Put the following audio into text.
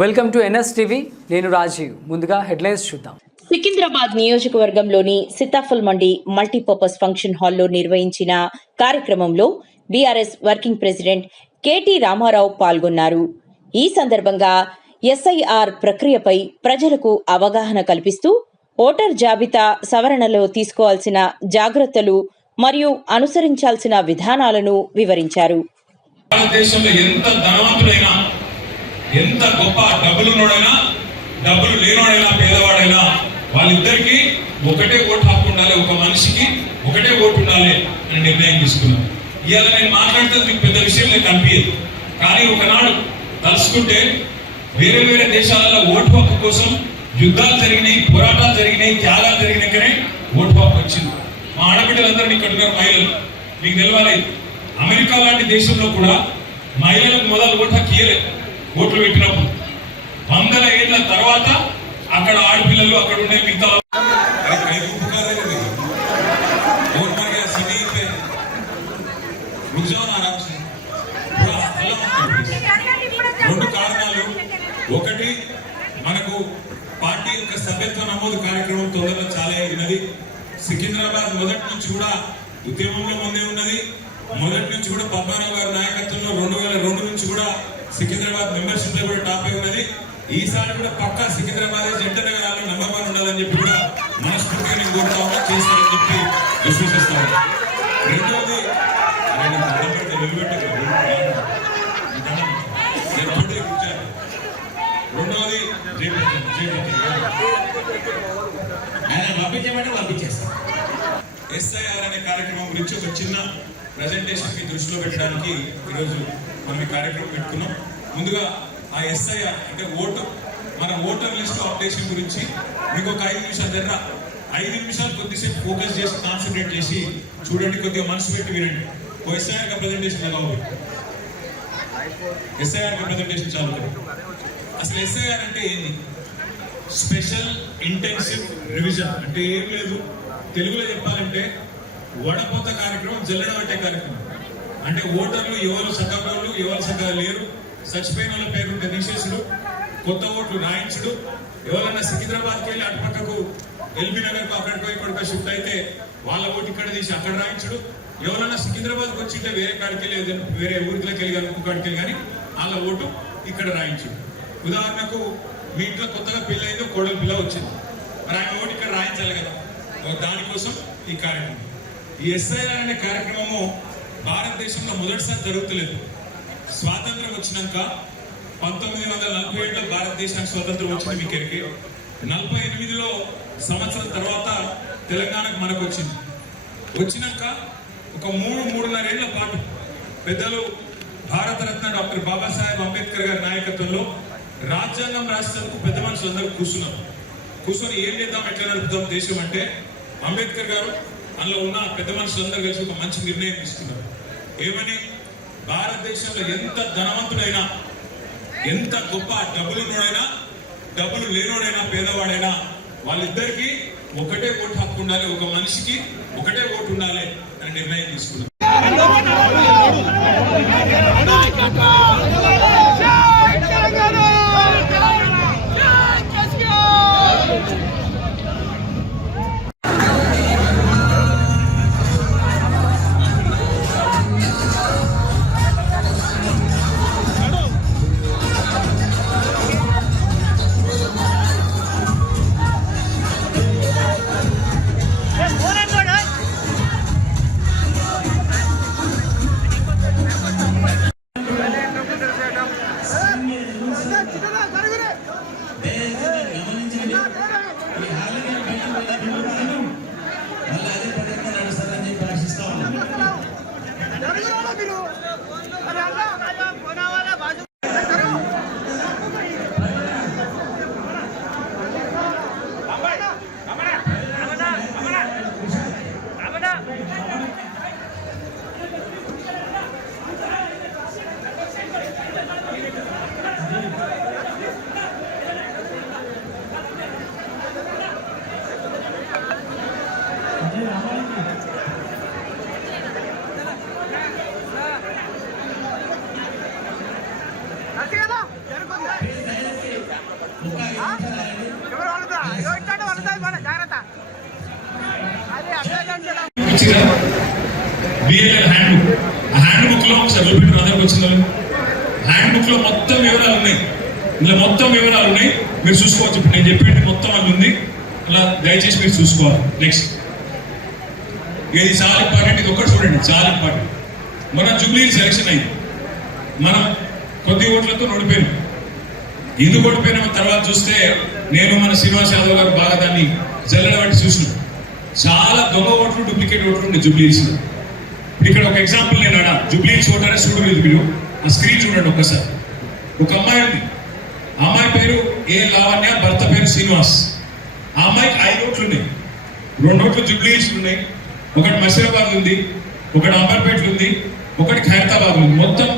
Welcome to NSTV. నేను రాజీవ్. ముందుగా headlines చూద్దాం. సికింద్రాబాద్ నియోజకవర్గంలోని సీతాఫల్ మండి మల్టీపర్పస్ ఫంక్షన్ హాల్లో నిర్వహించిన కార్యక్రమంలో BRS working president KT Rama Rao పాల్గొన్నారు. ఈ సందర్భంగా ఎస్ఐఆర్ ప్రక్రియపై ప్రజలకు అవగాహన కల్పిస్తూ ఓటర్ జాబితా సవరణలో తీసుకోవాల్సిన జాగ్రత్తలు మరియు అనుసరించాల్సిన విధానాలను వివరించారు. ఎంత గొప్ప డబ్బులున్నోడైనా డబ్బులు లేనోడైనా పేదవాడైనా వాళ్ళిద్దరికీ ఒకటే ఓటు హక్కు ఉండాలి, ఒక మనిషికి ఒకటే ఓటు ఉండాలి అని నిర్ణయం తీసుకున్నాం. ఇవాళ నేను మాట్లాడితే మీకు పెద్ద విషయం నాకు అనిపించదు, కానీ ఒకనాడు తలుసుకుంటే వేరే వేరే దేశాలలో ఓటు హక్కు కోసం యుద్ధాలు జరిగినాయి, పోరాటాలు జరిగినాయి, త్యాగాలు జరిగినాకనే ఓటు హక్కు వచ్చింది. మా ఆడబిడ్డలందరినీ ఇక్కడ ఉన్నారు మహిళలు, మీకు తెలవాలి. అమెరికా లాంటి దేశంలో కూడా మహిళలకు మొదలు ఓటు హక్కు ఇయ్యలేదు. ఓట్లు పెట్టినప్పుడు 100 ఏళ్ల తర్వాత అక్కడ ఆడపిల్లలు అక్కడ ఉండే మిగతా రెండు కారణాలు. ఒకటి, మనకు పార్టీ యొక్క సభ్యత్వ నమోదు కార్యక్రమం తొందరలో చాలా ఉన్నది. సికింద్రాబాద్ మొదటి నుంచి కూడా ఉద్యమంలో ముందే ఉన్నది. మొదటి నుంచి కూడా పద్మారావు గారి నాయకత్వంలో 2002 నుంచి కూడా సికింద్రాబాద్ మెంబర్షిప్ లో కూడా టాప్ అయి ఉన్నది. ఈసారి కూడా పక్కా సికింద్రాబాద్ జంట నగరాల్లో నంబర్ 1 ఉండాలని చెప్పి కూడా మనస్ఫూర్తిగా నేను కోరుతా ఉన్నా, చేస్తారని చెప్పి విశ్వసిస్తా ఉన్నా. రెండవది, ఎస్ఐఆర్ అనే కార్యక్రమం గురించి ఒక చిన్న ప్రెజెంటేషన్ మీ దృష్టిలో పెట్టడానికి ఈరోజు మనం ఈ కార్యక్రమం పెట్టుకున్నాం. ముందుగా ఆ ఎస్ఐఆర్ అంటే ఓటు, మన ఓటర్ లిస్ట్ అప్డేషన్ గురించి మీకు ఒక 5 నిమిషాలు దగ్గర 5 నిమిషాలు కొద్దిసేపు ఫోకస్ చేసి కాన్సన్ట్రేట్ చేసి చూడండి, కొద్దిగా మనసు పెట్టి వినండి. ఓ ఎస్ఐఆర్ का प्रेजेंटेशन लगा हुआ ఎస్ఐఆర్ का प्रेजेंटेशन చాలు. అసలు ఎస్ఐఆర్ అంటే ఏంది? స్పెషల్ ఇంటెన్సివ్ రివిజన్ అంటే ఏం లేదు, తెలుగులో చెప్పాలంటే వడపోత కార్యక్రమం, జల్లెడబట్టే కార్యక్రమం. అంటే ఓటర్లు ఎవరు సగంలో ఎవరు సగం లేరు, చచ్చిపోయిన వాళ్ళ పేరుంటే తీసేసుడు, కొత్త ఓట్లు రాయించుడు, ఎవరన్నా సికింద్రాబాద్కి వెళ్ళి అటుపక్కకు ఎల్బీ నగర్కు అక్కడికో ఇక్కడికో షిఫ్ట్ అయితే వాళ్ళ ఓటు ఇక్కడ తీసి అక్కడ రాయించుడు, ఎవరన్నా సికింద్రాబాద్కి వచ్చింటే వేరే కాడికి వెళ్ళి వేరే ఊరిలోకి వెళ్ళి కానీ ఇంకొకడికి వెళ్ళి కానీ వాళ్ళ ఓటు ఇక్కడ రాయించుడు. ఉదాహరణకు మీ ఇంట్లో కొత్తగా పెళ్లి అయిందో కోడల పిల్ల వచ్చింది, మరి ఆయన ఓటు ఇక్కడ రాయించాలి కదా, దానికోసం ఈ కార్యక్రమం. ఈ ఎస్ఐఆర్ అనే కార్యక్రమము భారతదేశంలో మొదటిసారి జరుగుతలేదు. స్వాతంత్రం వచ్చినాక 1947లో భారతదేశానికి స్వాతంత్రం వచ్చింది. మీకు ఎరికే 48లో సంవత్సరం తర్వాత తెలంగాణకు మనకు వచ్చింది. వచ్చినాక ఒక 3-3.5 ఏళ్ల పాటు పెద్దలు భారతరత్న డాక్టర్ బాబాసాహెబ్ అంబేద్కర్ గారి నాయకత్వంలో రాజ్యాంగం రాసేందుకు పెద్ద మనుషులు అందరూ కూర్చొని ఏం చేద్దాం, ఎట్లా నడుపుదాం దేశం అంటే అంబేద్కర్ గారు అందులో ఉన్న పెద్ద మనుషులందరూ కలిసి ఒక మంచి నిర్ణయం తీసుకున్నారు. ఏమని? భారతదేశంలో ఎంత ధనవంతుడైనా, ఎంత గొప్ప డబ్బులున్నోడైనా డబ్బులు లేనోడైనా పేదవాడైనా వాళ్ళిద్దరికీ ఒకటే ఓటు హక్కు ఉండాలి, ఒక మనిషికి ఒకటే ఓటు ఉండాలి అని నిర్ణయం తీసుకున్నారు. ఇచ్చిరా బిఎల్ఎల్ హ్యాండ్ బుక్. ఆ హ్యాండ్ బుక్ లో ఒకసారి చూపెట్టారు అందరికి వచ్చిందో. హ్యాండ్ బుక్ లో మొత్తం వివరాలు ఉన్నాయి, ఇలా మొత్తం వివరాలు ఉన్నాయి, మీరు చూసుకోవచ్చు. ఇప్పుడు నేను చెప్పేది మొత్తం అది ఉంది, అలా దయచేసి మీరు చూసుకోవాలి. నెక్స్ట్ ఇది చాలా ఇంపార్టెంట్, ఇది ఒక్కటి చూడండి, చాలా ఇంపార్టెంట్. మన జూబ్లీ సెలక్షన్ అయింది, మనం కొద్ది ఓట్లతో ఓడిపోయాం. ఎందుకు ఓడిపోయిన తర్వాత చూస్తే నేను మన శ్రీనివాస్ యాదవ్ గారు బాగా దాన్ని జల్లెడ బట్టి చూసినాం. చాలా దొంగ ఓట్లు, డూప్లికేట్ ఓట్లు ఉన్నాయి జూబ్లీస్. ఇక్కడ ఒక ఎగ్జాంపుల్ నేను అన్నా, జూబ్లీస్ ఓటర్ చూడలేదు మీరు, ఆ స్క్రీన్ చూడండి ఒక్కసారి. ఒక అమ్మాయి ఉంది, ఆ అమ్మాయి పేరు ఏ లావణ్య, భర్త పేరు శ్రీనివాస్. ఆ అమ్మాయికి 5 ఓట్లు ఉన్నాయి, 2 ఓట్లు జూబ్లీస్ ఉన్నాయి, ఒకటి మసిరాబాద్ ఉంది, ఒకటి అంబర్పేట ఉంది, ఒకటి ఖైరతాబాద్ ఉంది. మొత్తం